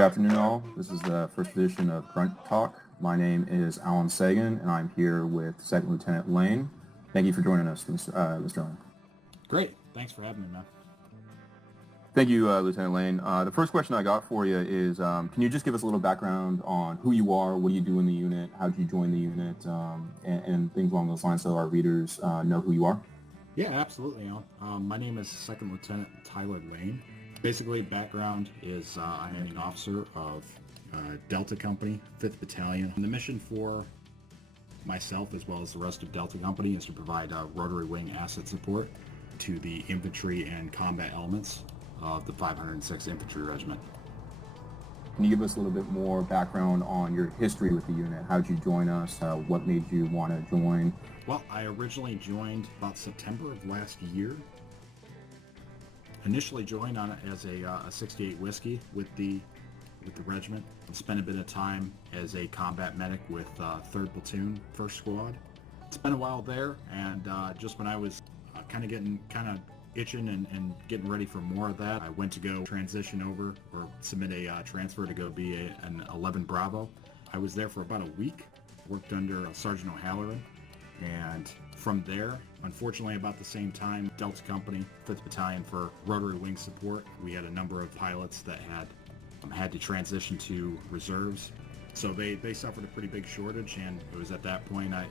Good afternoon, all. This is the first edition of Grunt Talk. My name is Alan Sagan, and I'm here with Second Lieutenant Lane. Thank you for joining us, Mr. Lane. Great. Thanks for having me, man. Thank you, Lieutenant Lane. The first question I got for you is, can you just give us a little background on who you are, what do you do in the unit, how did you join the unit, and things along those lines so our readers know who you are? Yeah, absolutely, Alan. My name is Second Lieutenant Tyler Lane. Basically, background is I'm an officer of Delta Company, 5th Battalion. And the mission for myself, as well as the rest of Delta Company, is to provide rotary wing asset support to the infantry and combat elements of the 506th Infantry Regiment. Can you give us a little bit more background on your history with the unit? How did you join us? What made you want to join? Well, I originally joined about September of last year. Initially joined on it as a 68 whiskey with the regiment. Spent a bit of time as a combat medic with 3rd Platoon, 1st Squad. Spent a while there, and just when I was kind of itching and getting ready for more of that, I went to go transition over or submit a transfer to go be an 11 Bravo. I was there for about a week, worked under Sergeant O'Halloran, and from there, unfortunately about the same time, Delta Company, 5th Battalion for rotary wing support, we had a number of pilots that had to transition to reserves. So they suffered a pretty big shortage, and it was at that point I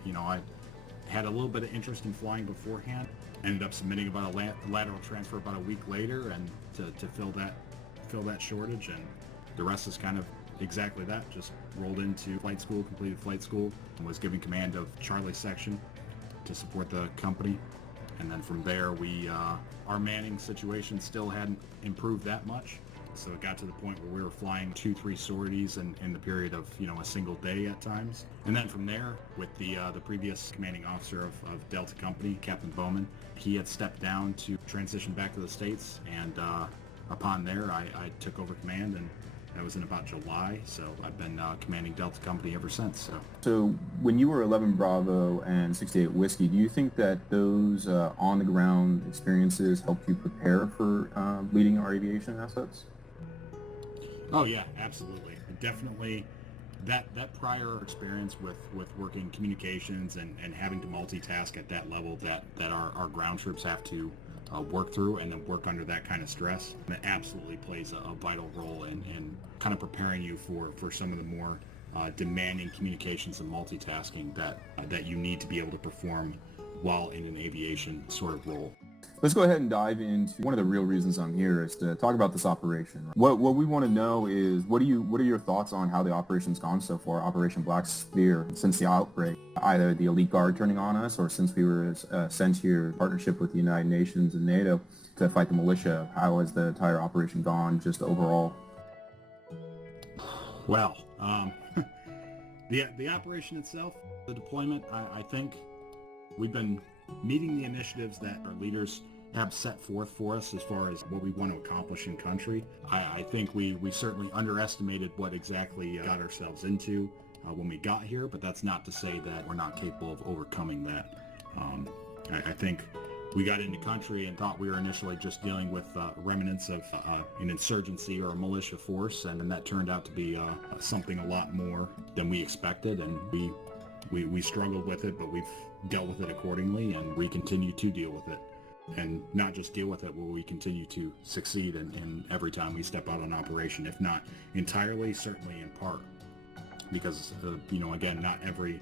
had a little bit of interest in flying beforehand. Ended up submitting about a lateral transfer about a week later, and to fill that shortage, and the rest is kind of exactly that. Just rolled into flight school, completed flight school, and was given command of Charlie section to support the company. And then from there, our manning situation still hadn't improved that much. So it got to the point where we were flying 2-3 sorties in the period of a single day at times. And then from there, with the previous commanding officer of Delta Company, Captain Bowman, he had stepped down to transition back to the States, and upon there, I took over command, and that was in about July. So I've been commanding Delta Company ever since. So when you were 11 Bravo and 68 Whiskey, do you think that those on-the-ground experiences helped you prepare for leading our aviation assets? Oh yeah, absolutely. Definitely that prior experience with working communications and having to multitask at that level that our ground troops have to work through, and then work under that kind of stress, that absolutely plays a vital role in kind of preparing you for some of the more demanding communications and multitasking that you need to be able to perform while in an aviation sort of role. Let's go ahead and dive into one of the real reasons I'm here is to talk about this operation. What we want to know is what are your thoughts on how the operation's gone so far, Operation Black Spear, since the outbreak, either the elite guard turning on us or since we were sent here in partnership with the United Nations and NATO to fight the militia. How has the entire operation gone just overall? Well, the operation itself, the deployment, I think we've been meeting the initiatives that our leaders have set forth for us as far as what we want to accomplish in country. I think we certainly underestimated what exactly got ourselves into when we got here, but that's not to say that we're not capable of overcoming that. I think we got into country and thought we were initially just dealing with remnants of an insurgency or a militia force, and then that turned out to be something a lot more than we expected, and we struggled with it, but we've dealt with it accordingly, and we continue to deal with it. And not just deal with it, but we continue to succeed in every time we step out on operation, if not entirely, certainly in part. Because, again, not every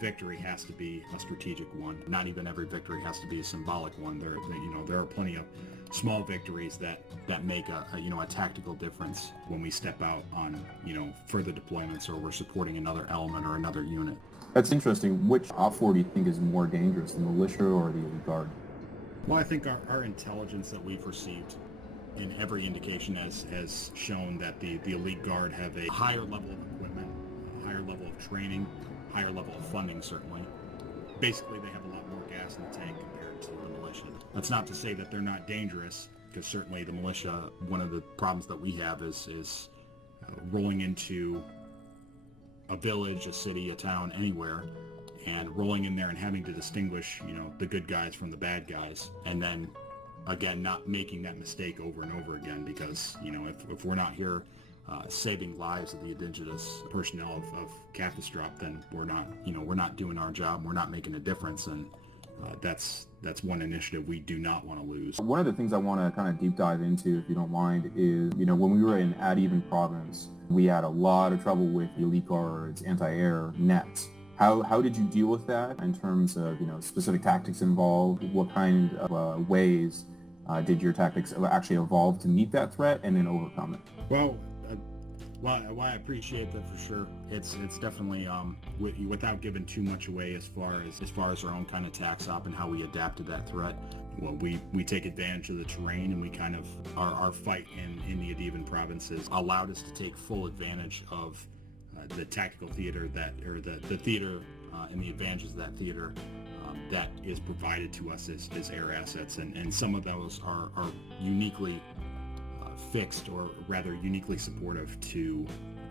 victory has to be a strategic one. Not even every victory has to be a symbolic one. There are plenty of small victories that make a tactical difference when we step out on further deployments, or we're supporting another element or another unit. That's interesting. Which Op 4 do you think is more dangerous, the militia or the elite guard? Well, I think our intelligence that we've received in every indication has shown that the elite guard have a higher level of equipment, a higher level of training, higher level of funding, certainly. Basically, they have a lot more gas in the tank compared to the militia. That's not to say that they're not dangerous, because certainly the militia, one of the problems that we have is rolling into a village, a city, a town, anywhere, and rolling in there and having to distinguish, the good guys from the bad guys, and then again not making that mistake over and over again, because if we're not here saving lives of the indigenous personnel of Capistrop, then we're not doing our job. We're not making a difference, and that's one initiative we do not want to lose. One of the things I want to kind of deep dive into, if you don't mind, is, when we were in Even province, we had a lot of trouble with the Elite Guard's anti-air nets. How did you deal with that in terms of, specific tactics involved? What kind of ways did your tactics actually evolve to meet that threat and then overcome it? Well, I appreciate that for sure. It's definitely without giving too much away as far as our own kind of tax op and how we adapt to that threat. Well, we take advantage of the terrain, and we kind of our fight in the Adivan provinces allowed us to take full advantage of the tactical theater the theater and the advantages of that theater that is provided to us as air assets, and some of those are uniquely fixed, or rather uniquely supportive to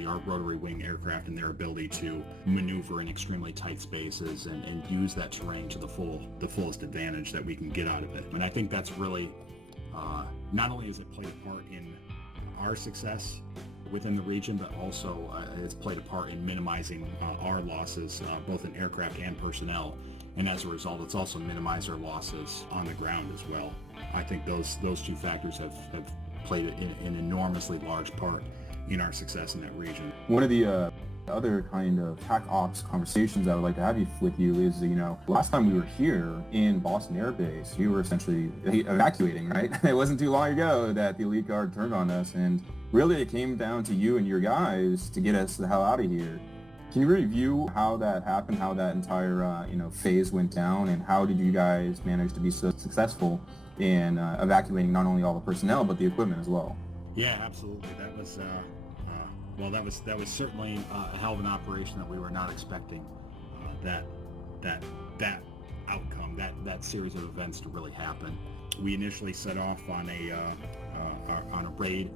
our rotary wing aircraft and their ability to maneuver in extremely tight spaces and use that terrain to the fullest advantage that we can get out of it. And I think that's really not only has it played a part in our success within the region, but also it's played a part in minimizing our losses, both in aircraft and personnel. And as a result, it's also minimized our losses on the ground as well. I think those two factors have played an enormously large part in our success in that region. One of the other kind of TAC ops conversations I would like to have with you is, last time we were here in Boston Airbase, we were essentially evacuating, right? It wasn't too long ago that the Elite Guard turned on us, and really it came down to you and your guys to get us the hell out of here. Can you review how that happened, how that entire phase went down, and how did you guys manage to be so successful in evacuating not only all the personnel but the equipment as well? Yeah, absolutely. That was that was certainly a hell of an operation that we were not expecting. That outcome, that series of events to really happen. We initially set off on a raid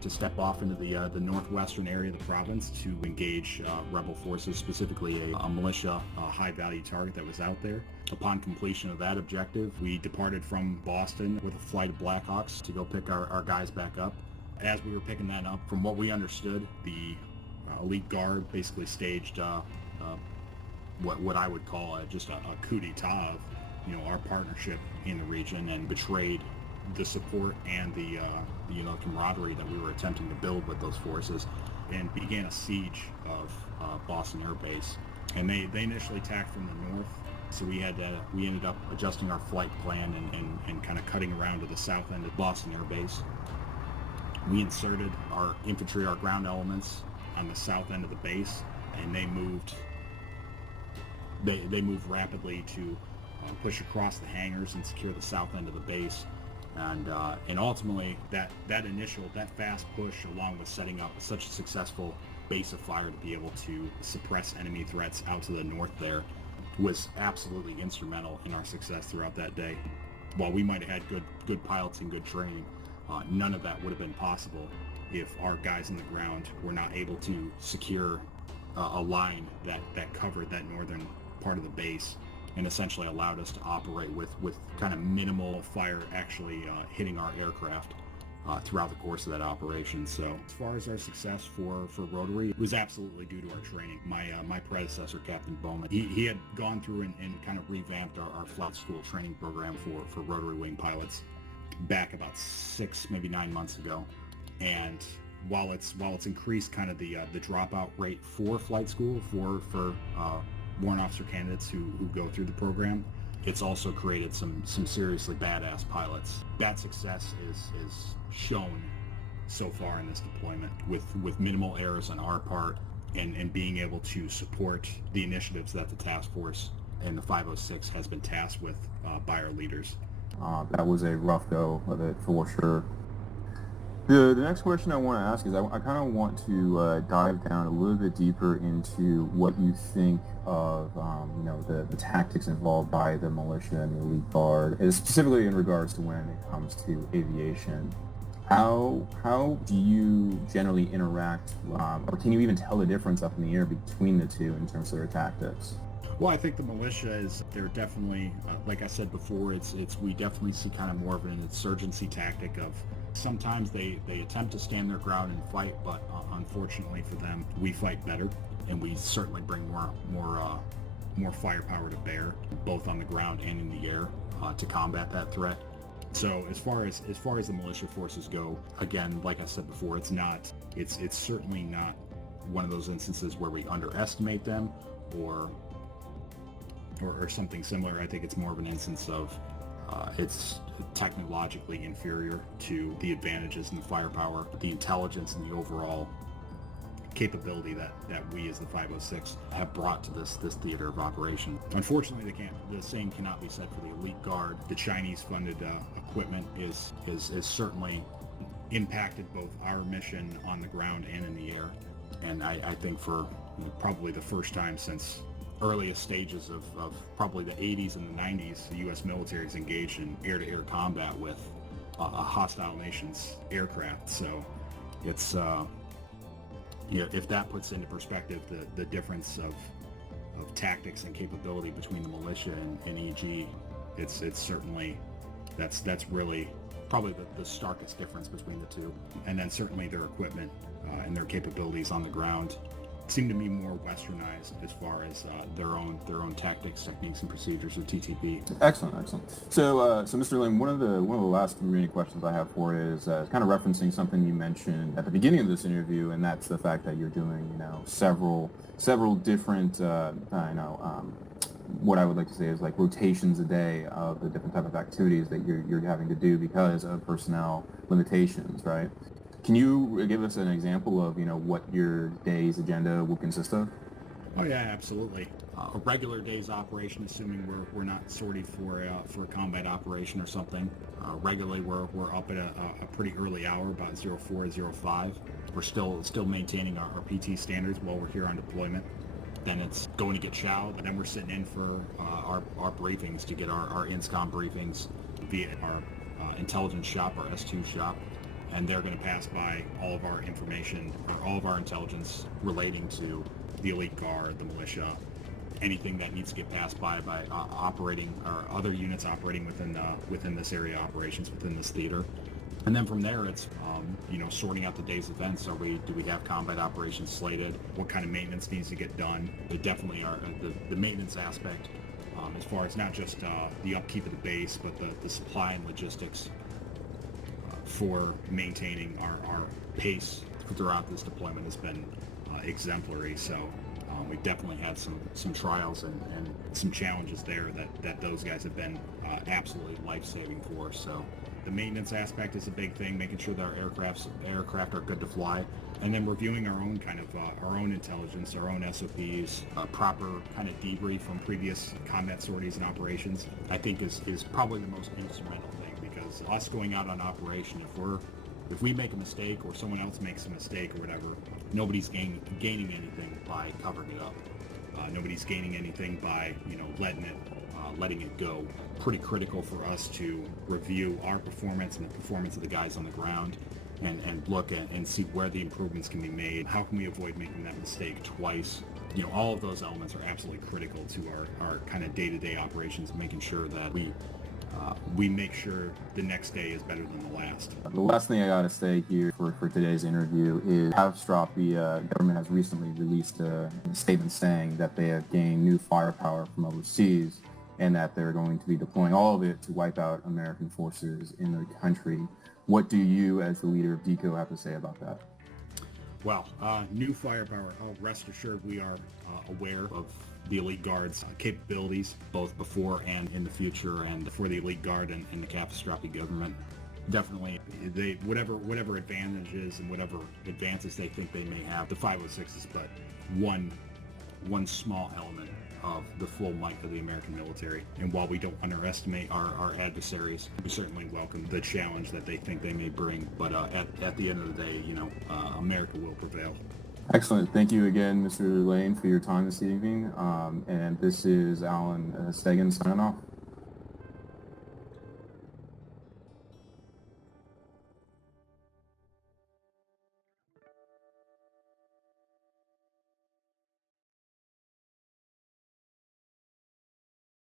to step off into the northwestern area of the province to engage rebel forces, specifically a militia high-value target that was out there. Upon completion of that objective, we departed from Boston with a flight of Blackhawks to go pick our guys back up. As we were picking that up, from what we understood, the Elite Guard basically staged what I would call just a coup d'etat of our partnership in the region, and betrayed the support and the camaraderie that we were attempting to build with those forces, and began a siege of Boston Airbase. And they initially attacked from the north, so we ended up adjusting our flight plan and kind of cutting around to the south end of Boston Airbase. We inserted our infantry, our ground elements, on the south end of the base, and they moved rapidly to push across the hangars and secure the south end of the base. And ultimately, that fast push, along with setting up such a successful base of fire to be able to suppress enemy threats out to the north there, was absolutely instrumental in our success throughout that day. While we might have had good pilots and good training, none of that would have been possible if our guys on the ground were not able to secure a line that covered that northern part of the base, and essentially allowed us to operate with kind of minimal fire actually hitting our aircraft throughout the course of that operation. So as far as our success for Rotary, it was absolutely due to our training. My predecessor, Captain Bowman, he had gone through and kind of revamped our flight school training program for Rotary wing pilots back about 6, maybe 9 months ago. And while it's increased kind of the dropout rate for flight school for warrant officer candidates who go through the program, it's also created some seriously badass pilots. That success is shown so far in this deployment with minimal errors on our part, and being able to support the initiatives that the task force and the 506 has been tasked with by our leaders. That was a rough go of it for sure. The next question I want to ask is I kind of want to dive down a little bit deeper into what you think of the tactics involved by the militia and the Elite Guard, specifically in regards to when it comes to aviation. How do you generally interact, or can you even tell the difference up in the air between the two in terms of their tactics? Well, I think the militia they're definitely, like I said before, we definitely see kind of more of an insurgency tactic of Sometimes they attempt to stand their ground and fight, but unfortunately for them, we fight better, and we certainly bring more firepower to bear, both on the ground and in the air, to combat that threat. So as far as the militia forces go, again, like I said before, it's certainly not one of those instances where we underestimate them or something similar. I think it's more of an instance of it's technologically inferior to the advantages and the firepower, the intelligence, and the overall capability that we as the 506 have brought to this theater of operation. Unfortunately, the same cannot be said for the elite guard. The Chinese funded equipment is certainly impacted both our mission on the ground and in the air. And I think for probably the first time since earliest stages of probably the 80s and the 90s, the U.S. military is engaged in air-to-air combat with a hostile nation's aircraft. So it's if that puts into perspective the difference of tactics and capability between the militia and EG, it's certainly that's really probably the starkest difference between the two. And then certainly their equipment and their capabilities on the ground seem to be more westernized as far as their own tactics, techniques, and procedures, or TTP. Excellent. So, Mr. Lin, one of the last remaining questions I have for you is kind of referencing something you mentioned at the beginning of this interview, and that's the fact that you're doing, several different, what I would like to say is like rotations a day of the different type of activities that you're having to do because of personnel limitations, right? Can you give us an example of, what your day's agenda will consist of? Oh yeah, absolutely. A regular day's operation, assuming we're not sorted for a combat operation or something. Regularly, we're up at a pretty early hour, about 04, 05. We're still maintaining our PT standards while we're here on deployment. Then it's going to get chowed, and then we're sitting in for our briefings to get our INSCOM briefings via our intelligence shop, our S2 shop. And they're going to pass by all of our information, or all of our intelligence relating to the elite guard, the militia, anything that needs to get passed by operating or other units operating within this area of operations, within this theater. And then from there, it's sorting out the day's events. Do we have combat operations slated? What kind of maintenance needs to get done? They definitely are the maintenance aspect, as far as not just the upkeep of the base, but the supply and logistics for maintaining our pace throughout this deployment has been exemplary. So we've definitely had some trials and some challenges there that those guys have been absolutely life-saving for us. So the maintenance aspect is a big thing, making sure that our aircraft are good to fly, and then reviewing our own kind of our own intelligence, our own SOPs, proper kind of debrief from previous combat sorties and operations. I think is probably the most instrumental thing, because us going out on operation, if we make a mistake or someone else makes a mistake or whatever, nobody's gaining anything by covering it up. Nobody's gaining anything by letting it go. Pretty critical for us to review our performance and the performance of the guys on the ground, and look at and see where the improvements can be made. How can we avoid making that mistake twice? All of those elements are absolutely critical to our kind of day-to-day operations, making sure that we make sure the next day is better than the last. The last thing I gotta say here for today's interview is the government has recently released a statement saying that they have gained new firepower from overseas, and that they're going to be deploying all of it to wipe out American forces in the country. What do you, as the leader of DECO, have to say about that? Well, new firepower. Rest assured, we are aware of the elite guard's capabilities, both before and in the future, and for the elite guard and the catastrophic government. Definitely, whatever advantages and whatever advances they think they may have, the 506 is but one small element of the full might of the American military. And while we don't underestimate our adversaries, we certainly welcome the challenge that they think they may bring. But at the end of the day, America will prevail. Excellent. Thank you again, Mr. Lane, for your time this evening. And this is Alan Sagan signing off.